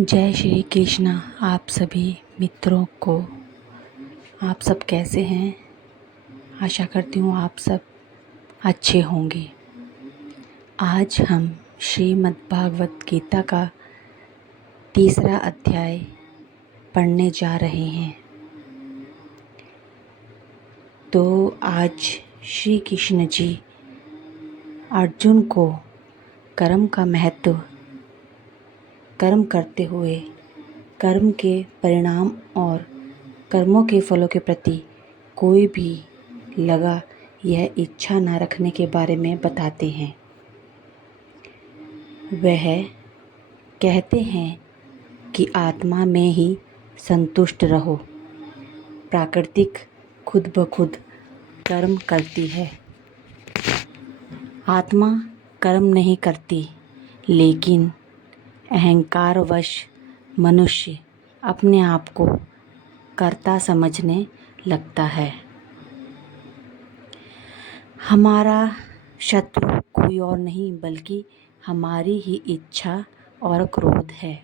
जय श्री कृष्णा। आप सभी मित्रों को, आप सब कैसे हैं? आशा करती हूँ आप सब अच्छे होंगे। आज हम श्रीमद् भागवत गीता का तीसरा अध्याय पढ़ने जा रहे हैं। तो आज श्री कृष्ण जी अर्जुन को कर्म का महत्व, कर्म करते हुए कर्म के परिणाम और कर्मों के फलों के प्रति कोई भी लगा यह इच्छा न रखने के बारे में बताते हैं। वह कहते हैं कि आत्मा में ही संतुष्ट रहो। प्राकृतिक खुद ब खुद कर्म करती है। आत्मा कर्म नहीं करती, लेकिन अहंकारवश मनुष्य अपने आप को कर्ता समझने लगता है। हमारा शत्रु कोई और नहीं बल्कि हमारी ही इच्छा और क्रोध है।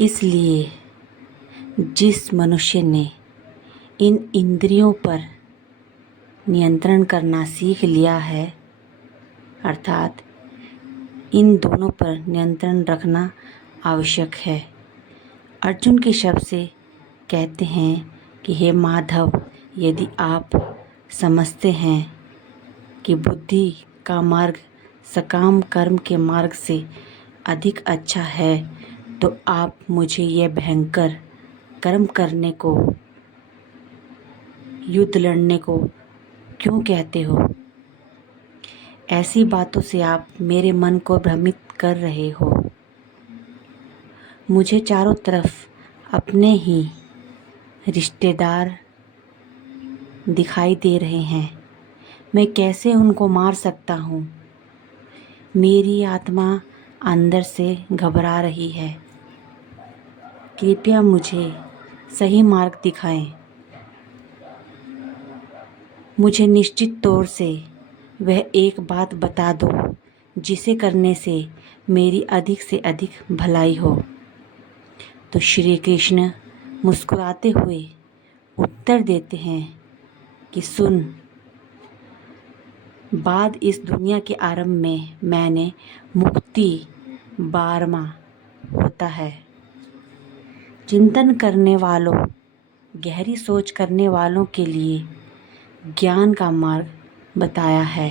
इसलिए जिस मनुष्य ने इन इंद्रियों पर नियंत्रण करना सीख लिया है, अर्थात इन दोनों पर नियंत्रण रखना आवश्यक है। अर्जुन के शब्द से कहते हैं कि हे माधव, यदि आप समझते हैं कि बुद्धि का मार्ग सकाम कर्म के मार्ग से अधिक अच्छा है, तो आप मुझे यह भयंकर कर्म करने को, युद्ध लड़ने को क्यों कहते हो? ऐसी बातों से आप मेरे मन को भ्रमित कर रहे हो। मुझे चारों तरफ अपने ही रिश्तेदार दिखाई दे रहे हैं। मैं कैसे उनको मार सकता हूँ? मेरी आत्मा अंदर से घबरा रही है। कृपया मुझे सही मार्ग दिखाएं। मुझे निश्चित तौर से वह एक बात बता दो जिसे करने से मेरी अधिक से अधिक भलाई हो। तो श्री कृष्ण मुस्कुराते हुए उत्तर देते हैं कि सुन, बाद इस दुनिया के आरंभ में मैंने मुक्ति 12वां होता है। चिंतन करने वालों, गहरी सोच करने वालों के लिए ज्ञान का मार्ग बताया है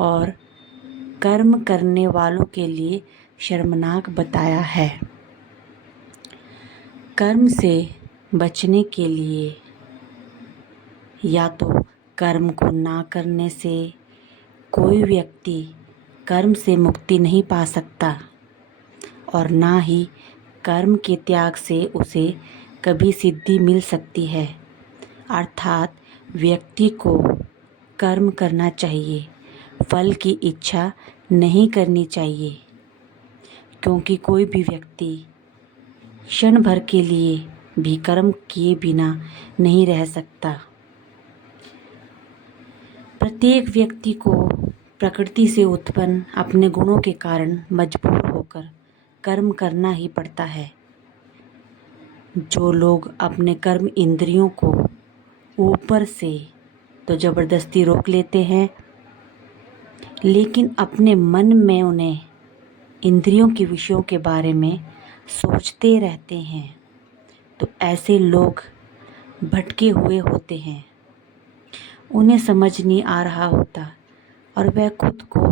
और कर्म करने वालों के लिए शर्मनाक बताया है। कर्म से बचने के लिए या तो कर्म को ना करने से कोई व्यक्ति कर्म से मुक्ति नहीं पा सकता और ना ही कर्म के त्याग से उसे कभी सिद्धि मिल सकती है। अर्थात व्यक्ति को कर्म करना चाहिए, फल की इच्छा नहीं करनी चाहिए, क्योंकि कोई भी व्यक्ति क्षण भर के लिए भी कर्म किए बिना नहीं रह सकता। प्रत्येक व्यक्ति को प्रकृति से उत्पन्न अपने गुणों के कारण मजबूर होकर कर्म करना ही पड़ता है। जो लोग अपने कर्म इंद्रियों को ऊपर से तो ज़बरदस्ती रोक लेते हैं, लेकिन अपने मन में उन्हें इंद्रियों के विषयों के बारे में सोचते रहते हैं, तो ऐसे लोग भटके हुए होते हैं। उन्हें समझ नहीं आ रहा होता और वह खुद को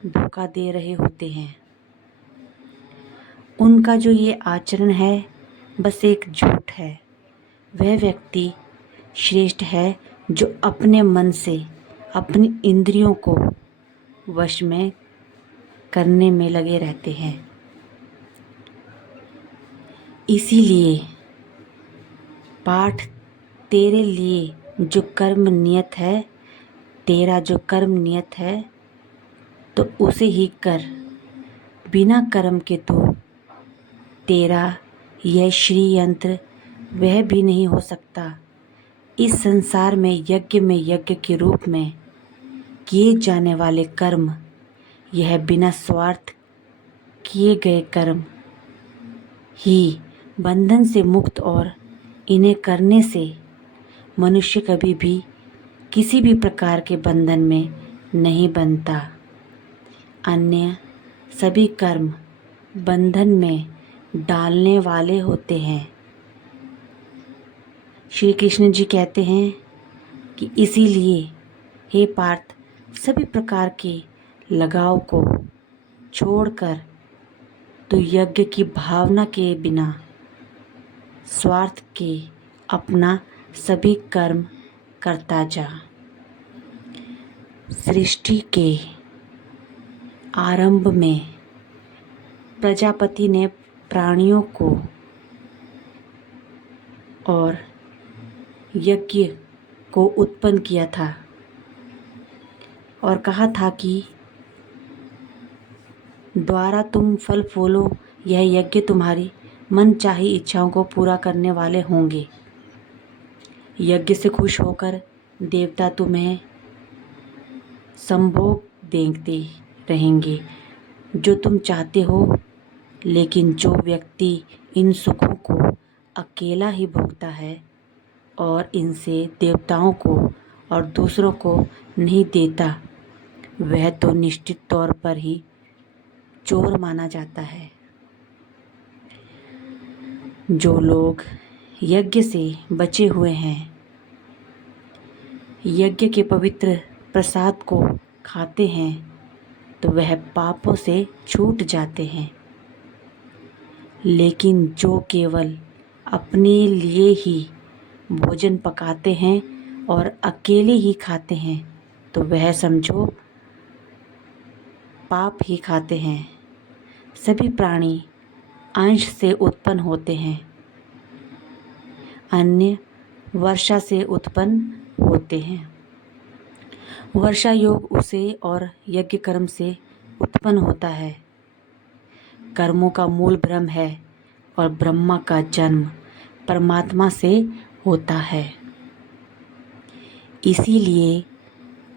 धोखा दे रहे होते हैं। उनका जो ये आचरण है बस एक झूठ है। वह व्यक्ति श्रेष्ठ है जो अपने मन से अपनी इंद्रियों को वश में करने में लगे रहते हैं। इसीलिए पाठ तेरे लिए जो कर्म नियत है, तेरा जो कर्म नियत है तो उसे ही कर। बिना कर्म के तो तेरा यह श्री यंत्र वह भी नहीं हो सकता। इस संसार में यज्ञ के रूप में किए जाने वाले कर्म, यह बिना स्वार्थ किए गए कर्म ही बंधन से मुक्त, और इन्हें करने से मनुष्य कभी भी किसी भी प्रकार के बंधन में नहीं बनता। अन्य सभी कर्म बंधन में डालने वाले होते हैं। श्री कृष्ण जी कहते हैं कि इसीलिए हे पार्थ, सभी प्रकार के लगाव को छोड़कर तू यज्ञ की भावना के बिना स्वार्थ के अपना सभी कर्म करता जा। सृष्टि के आरंभ में प्रजापति ने प्राणियों को और यज्ञ को उत्पन्न किया था और कहा था कि द्वारा तुम फल फूलो, यह यज्ञ तुम्हारी मनचाही इच्छाओं को पूरा करने वाले होंगे। यज्ञ से खुश होकर देवता तुम्हें संभोग देते रहेंगे जो तुम चाहते हो, लेकिन जो व्यक्ति इन सुखों को अकेला ही भोगता है और इनसे देवताओं को और दूसरों को नहीं देता, वह तो निश्चित तौर पर ही चोर माना जाता है। जो लोग यज्ञ से बचे हुए हैं, यज्ञ के पवित्र प्रसाद को खाते हैं, तो वह पापों से छूट जाते हैं। लेकिन जो केवल अपने लिए ही भोजन पकाते हैं और अकेले ही खाते हैं, तो वह समझो पाप ही खाते हैं। सभी प्राणी अंश से उत्पन्न होते हैं, अन्य वर्षा से उत्पन्न होते हैं। वर्षा योग उसे और यज्ञ कर्म से उत्पन्न होता है। कर्मों का मूल ब्रह्म है और ब्रह्मा का जन्म परमात्मा से होता है। इसीलिए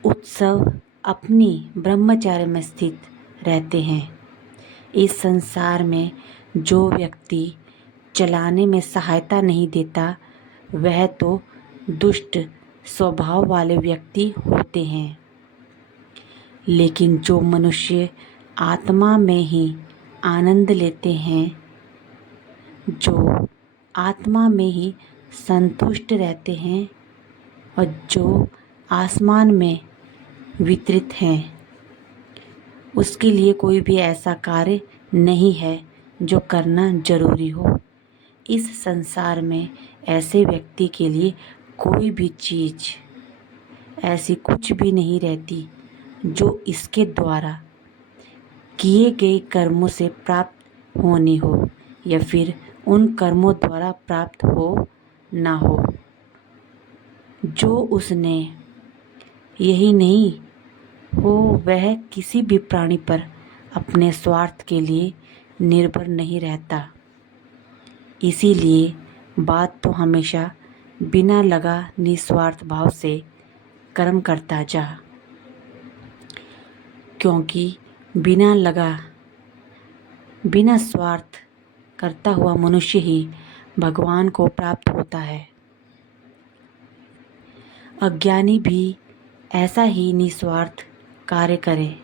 उत्सव अपनी ब्रह्मचर्य में स्थित रहते हैं। इस संसार में जो व्यक्ति चलाने में सहायता नहीं देता, वह तो दुष्ट स्वभाव वाले व्यक्ति होते हैं। लेकिन जो मनुष्य आत्मा में ही आनंद लेते हैं, जो आत्मा में ही संतुष्ट रहते हैं और जो आसमान में वितरित हैं, उसके लिए कोई भी ऐसा कार्य नहीं है जो करना जरूरी हो। इस संसार में ऐसे व्यक्ति के लिए कोई भी चीज़ ऐसी कुछ भी नहीं रहती जो इसके द्वारा किए गए कर्मों से प्राप्त होनी हो या फिर उन कर्मों द्वारा प्राप्त हो ना हो। जो उसने यही नहीं हो, वह किसी भी प्राणी पर अपने स्वार्थ के लिए निर्भर नहीं रहता। इसीलिए बात तो हमेशा बिना लगा निस्वार्थ भाव से कर्म करता जा, क्योंकि बिना लगा बिना स्वार्थ करता हुआ मनुष्य ही भगवान को प्राप्त होता है। अज्ञानी भी ऐसा ही निस्वार्थ कार्य करे,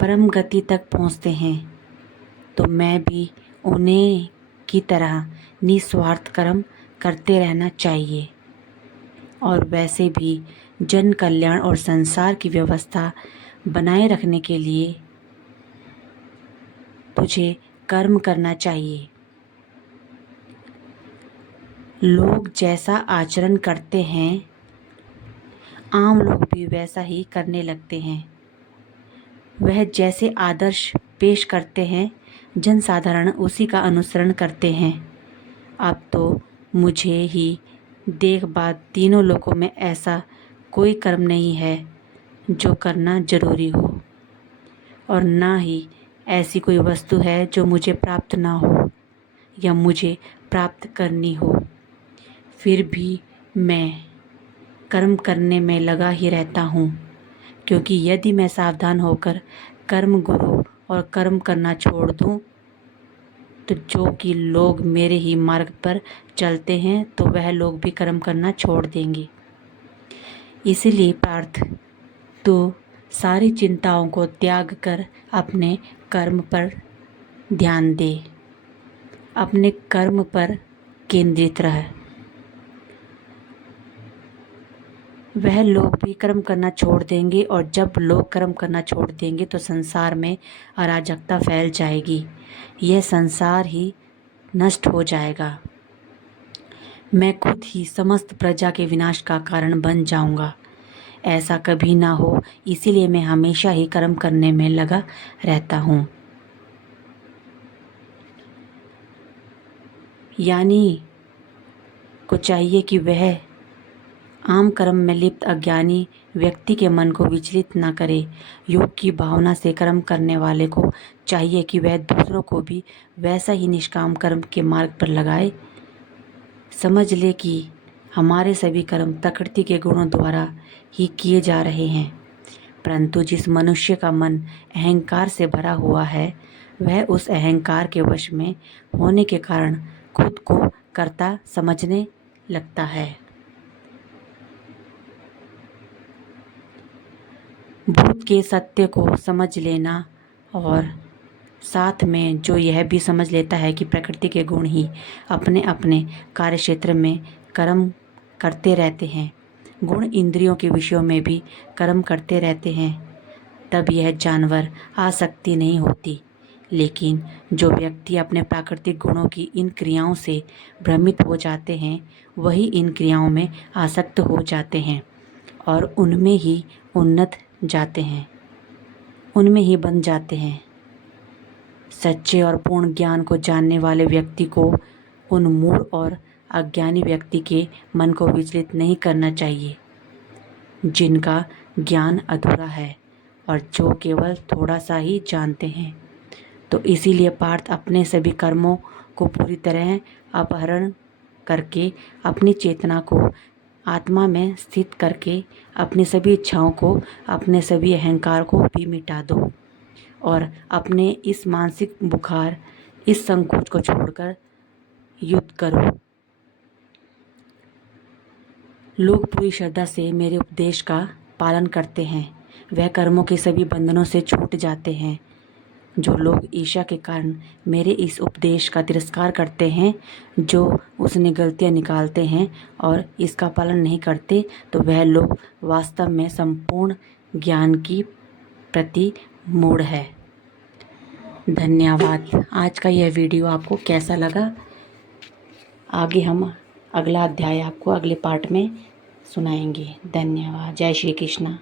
परम गति तक पहुँचते हैं। तो मैं भी उन्हें की तरह निस्वार्थ कर्म करते रहना चाहिए। और वैसे भी जन कल्याण और संसार की व्यवस्था बनाए रखने के लिए तुझे कर्म करना चाहिए। लोग जैसा आचरण करते हैं, आम लोग भी वैसा ही करने लगते हैं। वह जैसे आदर्श पेश करते हैं, जनसाधारण उसी का अनुसरण करते हैं। अब तो मुझे ही देख बात तीनों लोकों में ऐसा कोई कर्म नहीं है जो करना जरूरी हो, और ना ही ऐसी कोई वस्तु है जो मुझे प्राप्त ना हो या मुझे प्राप्त करनी हो। फिर भी मैं कर्म करने में लगा ही रहता हूँ, क्योंकि यदि मैं सावधान होकर कर्म गुरु और कर्म करना छोड़ दूं, तो जो कि लोग मेरे ही मार्ग पर चलते हैं तो वह लोग भी कर्म करना छोड़ देंगे। इसीलिए पार्थ, तू सारी चिंताओं को त्याग कर अपने कर्म पर ध्यान दे, अपने कर्म पर केंद्रित रह। वह लोग भी कर्म करना छोड़ देंगे और जब लोग कर्म करना छोड़ देंगे तो संसार में अराजकता फैल जाएगी। यह संसार ही नष्ट हो जाएगा। मैं खुद ही समस्त प्रजा के विनाश का कारण बन जाऊंगा। ऐसा कभी ना हो, इसीलिए मैं हमेशा ही कर्म करने में लगा रहता हूँ। यानी को चाहिए कि वह आम कर्म में लिप्त अज्ञानी व्यक्ति के मन को विचलित न करे। योग की भावना से कर्म करने वाले को चाहिए कि वह दूसरों को भी वैसा ही निष्काम कर्म के मार्ग पर लगाए। समझ ले कि हमारे सभी कर्म प्रकृति के गुणों द्वारा ही किए जा रहे हैं, परंतु जिस मनुष्य का मन अहंकार से भरा हुआ है वह उस अहंकार के वश में होने के कारण खुद को कर्ता समझने लगता है। भूत के सत्य को समझ लेना और साथ में जो यह भी समझ लेता है कि प्रकृति के गुण ही अपने अपने कार्य क्षेत्र में कर्म करते रहते हैं, गुण इंद्रियों के विषयों में भी कर्म करते रहते हैं, तब यह जानवर आसक्ति नहीं होती। लेकिन जो व्यक्ति अपने प्राकृतिक गुणों की इन क्रियाओं से भ्रमित हो जाते हैं वही इन क्रियाओं में आसक्त हो जाते हैं और उनमें ही उन्नत जाते हैं, उनमें ही बन जाते हैं। सच्चे और पूर्ण ज्ञान को जानने वाले व्यक्ति को उन मूढ़ और अज्ञानी व्यक्ति के मन को विचलित नहीं करना चाहिए, जिनका ज्ञान अधूरा है और जो केवल थोड़ा सा ही जानते हैं। तो इसीलिए पार्थ अपने सभी कर्मों को पूरी तरह अपहरण करके अपनी चेतना को आत्मा में स्थित करके अपनी सभी इच्छाओं को, अपने सभी अहंकार को भी मिटा दो और अपने इस मानसिक बुखार, इस संकोच को छोड़कर युद्ध करो। लोग पूरी श्रद्धा से मेरे उपदेश का पालन करते हैं, वह कर्मों के सभी बंधनों से छूट जाते हैं। जो लोग ईर्ष्या के कारण मेरे इस उपदेश का तिरस्कार करते हैं, जो उसने गलतियां निकालते हैं और इसका पालन नहीं करते, तो वह लोग वास्तव में संपूर्ण ज्ञान की प्रति मूढ़ है। धन्यवाद। आज का यह वीडियो आपको कैसा लगा? आगे हम अगला अध्याय आपको अगले पार्ट में सुनाएंगे। धन्यवाद। जय श्री कृष्ण।